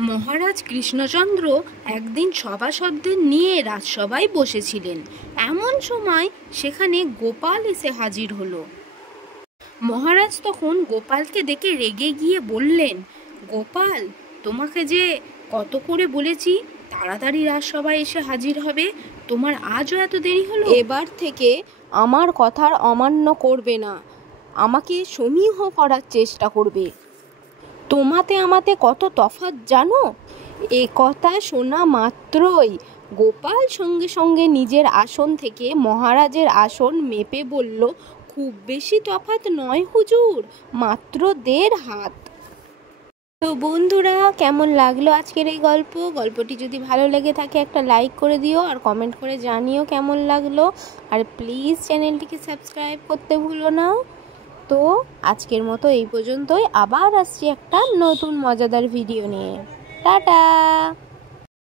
মহারাজ কৃষ্ণচন্দ্র একদিন সভাসদদের নিয়ে রাজসভায় বসেছিলেন। এমন সময় সেখানে গোপাল এসে হাজির হলো। মহারাজ তখন গোপালকে দেখে রেগে গিয়ে বললেন, গোপাল, তোমাকে যে কত করে বলেছি তাড়াতাড়ি রাজসভায় এসে হাজির হবে, তোমার আজও এত দেরি হলো। এবার থেকে আমার কথার অমান্য করবে না, আমাকে সমীহ করার চেষ্টা করবে। তোমাতে আমাতে কত তফাৎ জানো? এ কথা শোনা মাত্রই গোপাল সঙ্গে সঙ্গে নিজের আসন থেকে মহারাজের আসন মেপে বলল, খুব বেশি তফাৎ নয় হুজুর, মাত্র 1.5 হাত। তো বন্ধুরা, কেমন লাগলো আজকের এই গল্পটি যদি ভালো লেগে থাকে একটা লাইক করে দিও, আর কমেন্ট করে জানিও কেমন লাগলো। আর প্লিজ চ্যানেলটিকে সাবস্ক্রাইব করতে ভুলো না। তো আজকের মতো এই পর্যন্তই, আবার আসছি একটা নতুন মজাদার ভিডিও নিয়ে। টাটা।